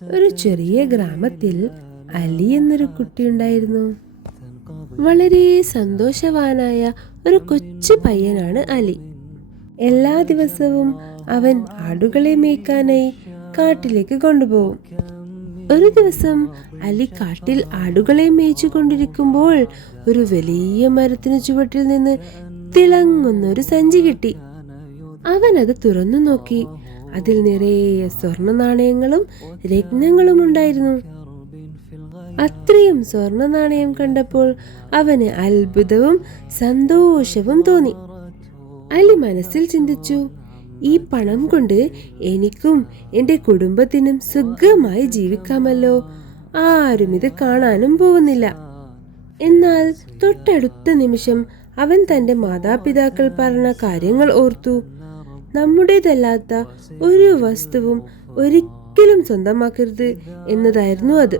ഒരു ചെറിയ ഗ്രാമത്തിൽ അലി എന്നൊരു കുട്ടിയുണ്ടായിരുന്നു. വളരെ സന്തോഷവാനായ ഒരു കൊച്ചു പയ്യനാണ് അലി. എല്ലാ ദിവസവും അവൻ ആടുകളെ മേയ്ക്കാനായി കാട്ടിലേക്ക് കൊണ്ടുപോകും. ഒരു ദിവസം അലി കാട്ടിൽ ആടുകളെ മേയിച്ചു കൊണ്ടിരിക്കുമ്പോൾ ഒരു വലിയ മരത്തിന് ചുവട്ടിൽ നിന്ന് തിളങ്ങുന്ന ഒരു സഞ്ചി കിട്ടി. അവൻ അത് തുറന്നു നോക്കി. അതിൽ നിറയെ സ്വർണ്ണ നാണയങ്ങളും രത്നങ്ങളും ഉണ്ടായിരുന്നു. അത്രയും സ്വർണ്ണ നാണയം കണ്ടപ്പോൾ അവന് അത്ഭുതവും സന്തോഷവും തോന്നി. അലി മനസ്സിൽ ചിന്തിച്ചു, ഈ പണം കൊണ്ട് എനിക്കും എൻ്റെ കുടുംബത്തിനും സുഖമായി ജീവിക്കാമല്ലോ. ആരും ഇത് കാണാനും പോകുന്നില്ല. എന്നാൽ തൊട്ടടുത്ത നിമിഷം അവൻ തൻ്റെ മാതാപിതാക്കൾ പറഞ്ഞ കാര്യങ്ങൾ ഓർത്തു. നമ്മുടേതല്ലാത്ത ഒരു വസ്തുവും ഒരിക്കലും സ്വന്തമാക്കരുത് എന്നതായിരുന്നു അത്.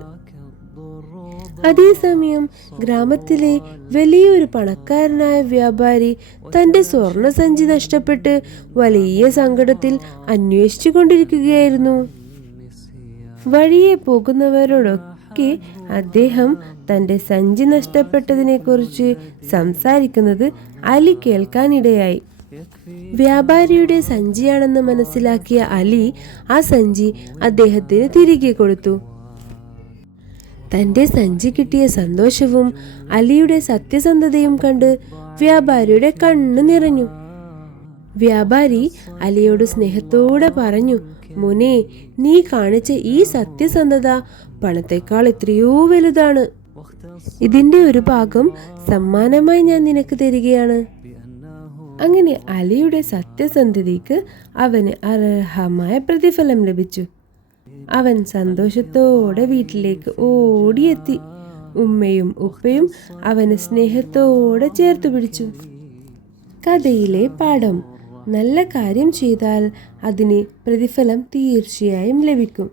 അതേസമയം ഗ്രാമത്തിലെ വലിയൊരു പണക്കാരനായ വ്യാപാരി തൻ്റെ സ്വർണ്ണ സഞ്ചി നഷ്ടപ്പെട്ട് വലിയ സങ്കടത്തിൽ അന്വേഷിച്ചു കൊണ്ടിരിക്കുകയായിരുന്നു. വഴിയെ പോകുന്നവരോടൊക്കെ അദ്ദേഹം തൻ്റെ സഞ്ചി നഷ്ടപ്പെട്ടതിനെക്കുറിച്ച് സംസാരിക്കുന്നത് അലി കേൾക്കാനിടയായി. വ്യാപാരിയുടെ സഞ്ചിയാണെന്ന് മനസ്സിലാക്കിയ അലി ആ സഞ്ചി അദ്ദേഹത്തിന് തിരികെ കൊടുത്തു. തൻ്റെ സഞ്ചി കിട്ടിയ സന്തോഷവും അലിയുടെ സത്യസന്ധതയും കണ്ട് വ്യാപാരിയുടെ കണ്ണു നിറഞ്ഞു. വ്യാപാരി അലിയോട് സ്നേഹത്തോടെ പറഞ്ഞു, മോനെ, നീ കാണിച്ച ഈ സത്യസന്ധത പണത്തെക്കാൾ എത്രയോ വലുതാണ്. ഇതിൻ്റെ ഒരു ഭാഗം സമ്മാനമായി ഞാൻ നിനക്ക് തരികയാണ്. അങ്ങനെ അലിയുടെ സത്യസന്ധതയ്ക്ക് അവന് അർഹമായ പ്രതിഫലം ലഭിച്ചു. അവൻ സന്തോഷത്തോടെ വീട്ടിലേക്ക് ഓടിയെത്തി. ഉമ്മയും ഉപ്പയും അവന് സ്നേഹത്തോടെ ചേർത്ത് പിടിച്ചു. കഥയിലെ പാഠം: നല്ല കാര്യം ചെയ്താൽ അതിന് പ്രതിഫലം തീർച്ചയായും ലഭിക്കും.